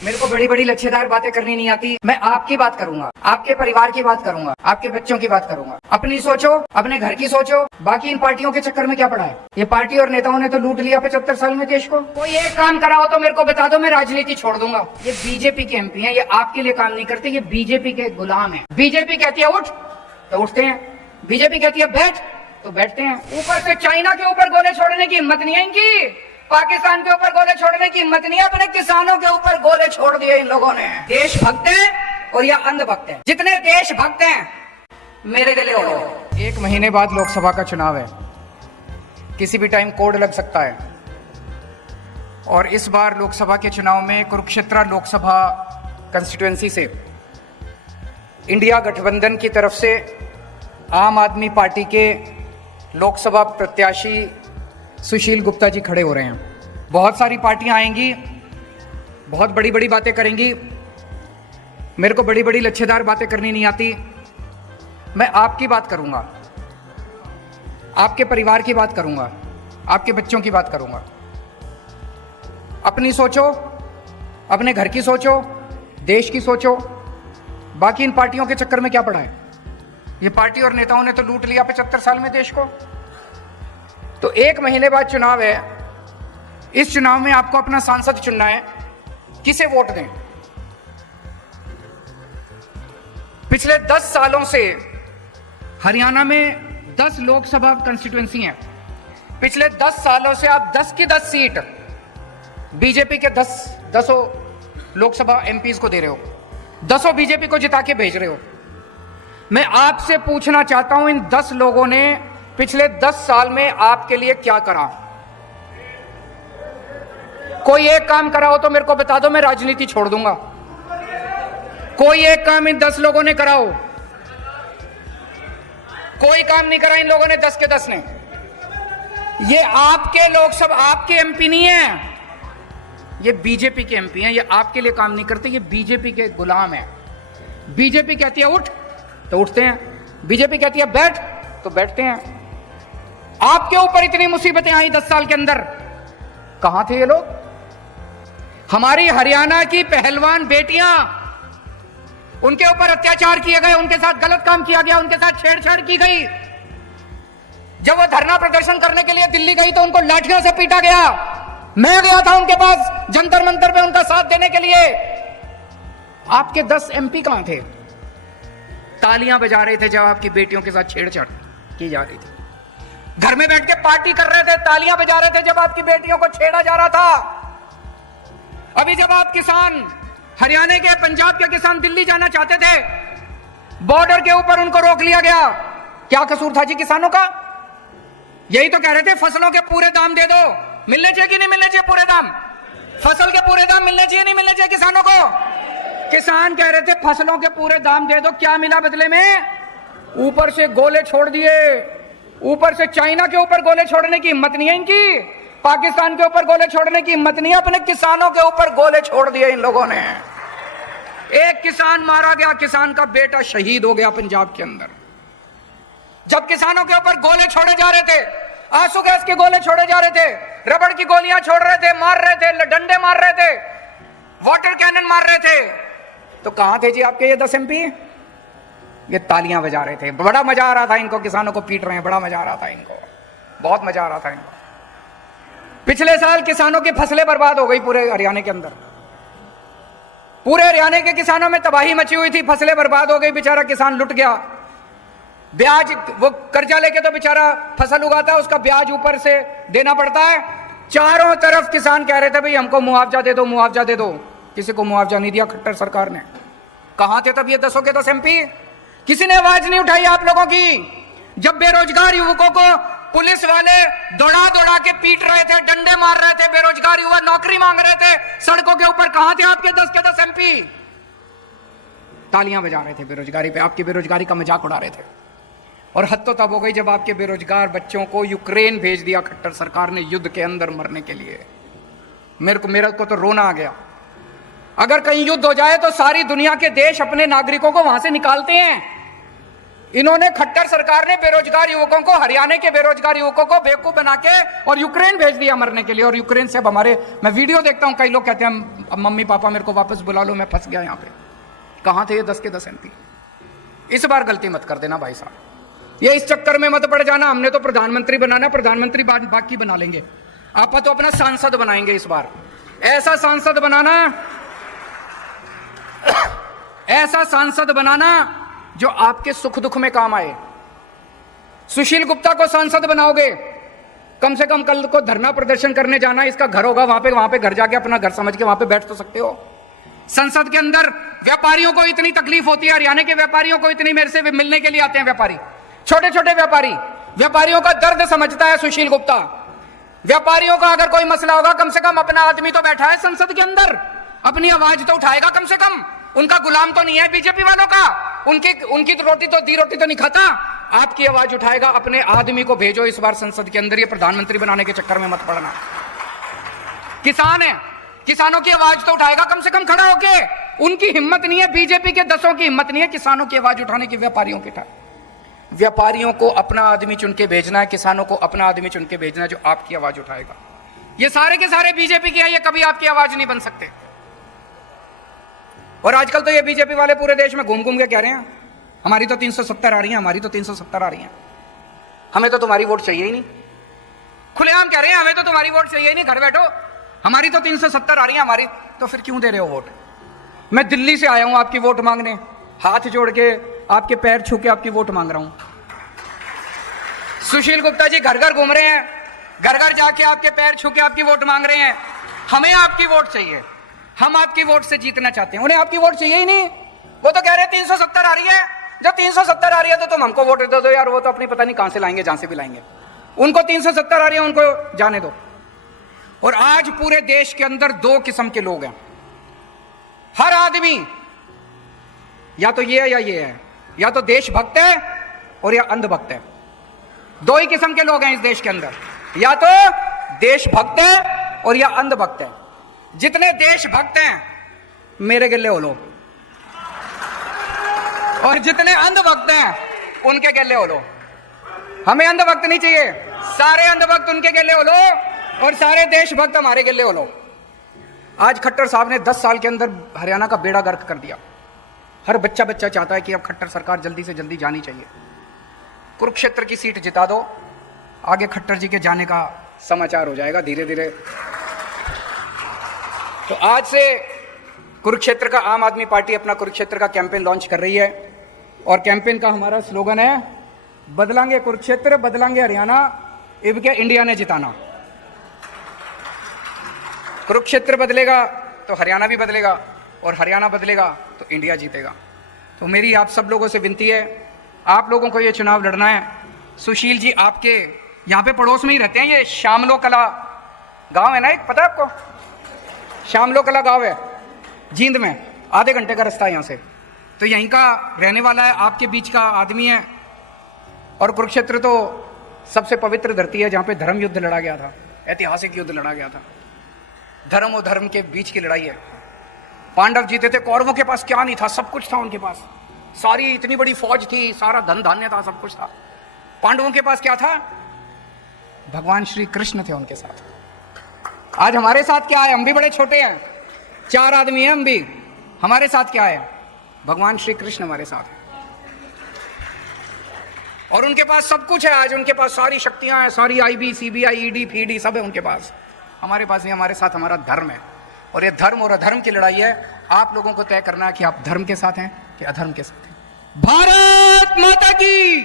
मेरे को बड़ी बड़ी लच्छेदार बातें करनी नहीं आती। मैं आपकी बात करूंगा, आपके परिवार की बात करूंगा, आपके बच्चों की बात करूंगा। अपनी सोचो, अपने घर की सोचो। बाकी इन पार्टियों के चक्कर में क्या पड़ा है? ये पार्टी और नेताओं ने तो लूट लिया 75 साल में देश को। कोई एक काम कराओ तो मेरे को बता दो, मैं राजनीति छोड़ दूंगा। ये बीजेपी के एमपी हैं, ये आपके लिए काम नहीं करते, ये बीजेपी के गुलाम है। बीजेपी कहती है उठ तो उठते हैं, बीजेपी कहती है बैठ तो बैठते हैं। ऊपर से चाइना के ऊपर गोले छोड़ने की हिम्मत नहीं है इनकी, पाकिस्तान के ऊपर गोले छोड़ने की हिम्मत नहीं है, अपने किसानों के ऊपर गोले छोड़ दिए इन लोगों ने। देशभक्त हैं और या अंधभक्त हैं। जितने देशभक्त हैं मेरे दिले हो। 1 महीने बाद लोकसभा का चुनाव है, किसी भी टाइम कोड लग सकता है। और इस बार लोकसभा के चुनाव में कुरुक्षेत्र लोकसभा कंस्टिट्यूएंसी से इंडिया गठबंधन की तरफ से आम आदमी पार्टी के लोकसभा प्रत्याशी सुशील गुप्ता जी खड़े हो रहे हैं। बहुत सारी पार्टियां आएंगी, बहुत बड़ी बड़ी बातें करेंगी। मेरे को बड़ी बड़ी लच्छेदार बातें करनी नहीं आती। मैं आपकी बात करूंगा, आपके परिवार की बात करूंगा, आपके बच्चों की बात करूंगा। अपनी सोचो, अपने घर की सोचो, देश की सोचो। बाकी इन पार्टियों के चक्कर में क्या पड़ा है? ये पार्टी और नेताओं ने तो लूट लिया 75 साल में देश को। तो 1 महीने बाद चुनाव है। इस चुनाव में आपको अपना सांसद चुनना है। किसे वोट दें? पिछले 10 सालों से हरियाणा में 10 लोकसभा कंस्टिट्यूएंसी हैं। पिछले 10 सालों से आप 10 की 10 सीट बीजेपी के 10 लोकसभा एमपीज को दे रहे हो, 10 बीजेपी को जिता के भेज रहे हो। मैं आपसे पूछना चाहता हूं, इन 10 लोगों ने पिछले 10 साल में आपके लिए क्या करा? कोई एक काम कराओ तो मेरे को बता दो, मैं राजनीति छोड़ दूंगा। कोई एक काम इन 10 लोगों ने कराओ। कोई काम नहीं करा इन लोगों ने, 10 के 10 ने। ये आपके लोकसभा, आपके एमपी नहीं है, ये बीजेपी के एमपी हैं। ये आपके लिए काम नहीं करते, ये बीजेपी के गुलाम हैं। बीजेपी कहती है उठ तो उठते हैं, बीजेपी कहती है बैठ तो बैठते हैं। आपके ऊपर इतनी मुसीबतें आई 10 साल के अंदर, कहां थे ये लोग? हमारी हरियाणा की पहलवान बेटियां, उनके ऊपर अत्याचार किए गए, उनके साथ गलत काम किया गया, उनके साथ छेड़छाड़ की गई। जब वो धरना प्रदर्शन करने के लिए दिल्ली गई तो उनको लाठियों से पीटा गया। मैं गया था उनके पास जंतर मंतर पे उनका साथ देने के लिए। आपके 10 एमपी कहां थे? तालियां बजा रहे थे जब आपकी बेटियों के साथ छेड़छाड़ की जा रही थी। घर में बैठ के पार्टी कर रहे थे, तालियां बजा रहे थे जब आपकी बेटियों को छेड़ा जा रहा था। अभी जब आप किसान, हरियाणा के, पंजाब के किसान दिल्ली जाना चाहते थे, बॉर्डर के ऊपर उनको रोक लिया गया। क्या कसूर था जी किसानों का? यही तो कह रहे थे फसलों के पूरे दाम दे दो। मिलने चाहिए कि नहीं मिलने चाहिए पूरे दाम? फसल के पूरे दाम मिलने चाहिए नहीं मिलने चाहिए किसानों को? किसान कह रहे थे फसलों के पूरे दाम दे दो। क्या मिला बदले में? ऊपर से गोले छोड़ दिए। ऊपर से चाइना के ऊपर गोले छोड़ने की हिम्मत नहीं है इनकी, पाकिस्तान के ऊपर गोले छोड़ने की हिम्मत नहीं है, अपने किसानों के ऊपर गोले छोड़ दिए इन लोगों ने। एक किसान मारा गया, किसान का बेटा शहीद हो गया पंजाब के अंदर। जब किसानों के ऊपर गोले छोड़े जा रहे थे, आंसू गैस के गोले छोड़े जा रहे थे, रबड़ की गोलियां छोड़ रहे थे, मार रहे थे, डंडे मार रहे थे, वाटर कैनन मार रहे थे, तो कहां थे जी आपके ये 10 एमपी? ये तालियां बजा रहे थे। बड़ा मजा आ रहा था इनको, किसानों को पीट रहे हैं, बड़ा मजा आ रहा था इनको, बहुत मजा आ रहा था इनको। पिछले साल किसानों की फसलें बर्बाद हो गई पूरे हरियाणा के अंदर। पूरे हरियाणा के किसानों में तबाही मची हुई थी, फसलें बर्बाद हो गई, बेचारा किसान लुट गया। ब्याज, वो कर्जा लेके तो बेचारा फसल उगाता है, उसका ब्याज ऊपर से देना पड़ता है। चारों तरफ किसान कह रहे थे भाई हमको मुआवजा दे दो, मुआवजा दे दो। किसी को मुआवजा नहीं दिया खट्टर सरकार ने। कहां थे तब ये 10 के 10 एमपी? किसी ने आवाज नहीं उठाई आप लोगों की। जब बेरोजगार युवकों को पुलिस वाले दौड़ा दौड़ा के पीट रहे थे, डंडे मार रहे थे, बेरोजगार युवा नौकरी मांग रहे थे सड़कों के ऊपर, कहां थे आपके 10 के 10 एमपी? तालियां बजा रहे थे बेरोजगारी पे, आपकी बेरोजगारी का मजाक उड़ा रहे थे। और हद तो तब हो गई जब आपके बेरोजगार बच्चों को यूक्रेन भेज दिया खट्टर सरकार ने युद्ध के अंदर मरने के लिए। मेरे को तो रोना आ गया। अगर कहीं युद्ध हो जाए तो सारी दुनिया के देश अपने नागरिकों को वहां से निकालते हैं। इन्होंने, खट्टर सरकार ने बेरोजगार युवकों को, हरियाणा के बेरोजगार युवकों को बेवकूफ बना के और यूक्रेन भेज दिया मरने के लिए। और यूक्रेन से अब हमारे, मैं वीडियो देखता हूं, कई लोग कहते हैं मम्मी पापा मेरे को वापस बुला लो, मैं फंस गया यहां पे। कहां थे ये 10 के 10 MP? इस बार गलती मत कर देना भाई साहब, ये इस चक्कर में मत पड़ जाना। हमने तो प्रधानमंत्री बनाना, प्रधानमंत्री बाकी बना लेंगे, आप तो अपना सांसद बनाएंगे इस बार। ऐसा सांसद बनाना, ऐसा सांसद बनाना जो आपके सुख दुख में काम आए। सुशील गुप्ता को सांसद बनाओगे, कम से कम कल को धरना प्रदर्शन करने जाना, इसका घर होगा वहां पे घर जाके अपना घर समझ के वहां पे बैठ तो सकते हो। संसद के अंदर व्यापारियों को इतनी तकलीफ होती है, हरियाणा के व्यापारियों को इतनी, मेरे से मिलने के लिए आते हैं व्यापारी, छोटे छोटे व्यापारी, व्यापारियों का दर्द समझता है सुशील गुप्ता। व्यापारियों का अगर कोई मसला होगा, कम से कम अपना आदमी तो बैठा है संसद के अंदर, अपनी आवाज तो उठाएगा कम से कम। उनका गुलाम तो नहीं है बीजेपी वालों का, उनकी तो रोटी तो नहीं खाता, आपकी आवाज उठाएगा। अपने आदमी को भेजो इस बार संसद के अंदर, ये प्रधानमंत्री बनाने के चक्कर में मत पड़ना। किसान है, किसानों की आवाज तो उठाएगा कम से कम खड़ा होके। उनकी हिम्मत नहीं है, बीजेपी के 10 की हिम्मत नहीं है किसानों की आवाज उठाने की, व्यापारियों की। व्यापारियों को अपना आदमी चुन के भेजना है, किसानों को अपना आदमी चुन के भेजना है जो आपकी आवाज उठाएगा। ये सारे के सारे बीजेपी के हैं, ये कभी आपकी आवाज नहीं बन सकते। और आजकल तो ये बीजेपी वाले पूरे देश में घूम घूम के कह रहे हैं हमारी तो 370 आ रही है, हमारी तो 370 आ रही है, हमें तो तुम्हारी वोट चाहिए ही नहीं। खुलेआम कह रहे हैं हमें तो तुम्हारी वोट चाहिए ही नहीं, घर बैठो, हमारी तो 370 आ रही है हमारी। तो फिर क्यों दे रहे हो वोट? मैं दिल्ली से आया हूं आपकी वोट मांगने, हाथ जोड़ के आपके पैर छू के आपकी वोट मांग रहा हूं। सुशील गुप्ता जी घर घर घूम रहे हैं, घर घर जाके आपके पैर छू के आपकी वोट मांग रहे हैं। हमें आपकी वोट चाहिए, हम आपकी वोट से जीतना चाहते हैं, उन्हें आपकी वोट चाहिए ही नहीं। वो तो कह रहे हैं 370 आ रही है, जब 370 आ रही है तो तुम हमको वोट दे दो यार, वो तो अपनी पता नहीं कहां से लाएंगे, जहां से भी लाएंगे। उनको 370 आ रही है, उनको जाने दो। और आज पूरे देश के अंदर 2 किस्म के लोग हैं, हर आदमी या तो ये है या ये है, या तो देशभक्त है और या अंधभक्त है। 2 ही किस्म के लोग हैं इस देश के अंदर, या तो देशभक्त है और या अंधभक्त है। जितने देशभक्त हैं मेरे गिल्ले हो लो, और जितने अंधभक्त हैं उनके गिल्ले हो लो। हमें अंधभक्त नहीं चाहिए, सारे अंधभक्त उनके गिल्ले हो लो और सारे देशभक्त हमारे गिल्ले हो लो। आज खट्टर साहब ने 10 साल के अंदर हरियाणा का बेड़ा गर्क कर दिया। हर बच्चा चाहता है कि अब खट्टर सरकार जल्दी से जल्दी जानी चाहिए। कुरुक्षेत्र की सीट जिता दो, आगे खट्टर जी के जाने का समाचार हो जाएगा धीरे धीरे। तो आज से कुरुक्षेत्र का आम आदमी पार्टी अपना कुरुक्षेत्र का कैंपेन लॉन्च कर रही है, और कैंपेन का हमारा स्लोगन है बदलांगे कुरुक्षेत्र, बदलांगे हरियाणा, इब के इंडिया ने जिताना। कुरुक्षेत्र बदलेगा तो हरियाणा भी बदलेगा, और हरियाणा बदलेगा तो इंडिया जीतेगा। तो मेरी आप सब लोगों से विनती है, आप लोगों को ये चुनाव लड़ना है। सुशील जी आपके यहाँ पे पड़ोस में ही रहते हैं, ये शामलो कला गांव है ना, एक पता है आपको, शामलो कला गांव है जींद में, आधे घंटे का रास्ता है यहाँ से। तो यहीं का रहने वाला है, आपके बीच का आदमी है। और कुरुक्षेत्र तो सबसे पवित्र धरती है जहाँ पे धर्म युद्ध लड़ा गया था, ऐतिहासिक युद्ध लड़ा गया था, धर्म और धर्म के बीच की लड़ाई है। पांडव जीते थे, कौरवों के पास क्या नहीं था, सब कुछ था उनके पास, सारी इतनी बड़ी फौज थी, सारा धन धान्य था, सब कुछ था। पांडवों के पास क्या था? भगवान श्री कृष्ण थे उनके साथ। आज हमारे साथ क्या है? हम भी बड़े छोटे हैं, 4 आदमी हैं हम भी, हमारे साथ क्या है? भगवान श्री कृष्ण हमारे साथ है। और उनके पास सब कुछ है, आज उनके पास सारी शक्तियां हैं, सारी IB CBI ED FID सब है उनके पास, हमारे पास नहीं। हमारे साथ हमारा धर्म है, और ये धर्म और अधर्म की लड़ाई है। आप लोगों को तय करना है कि आप धर्म के साथ हैं कि अधर्म के साथ हैं। भारत माता की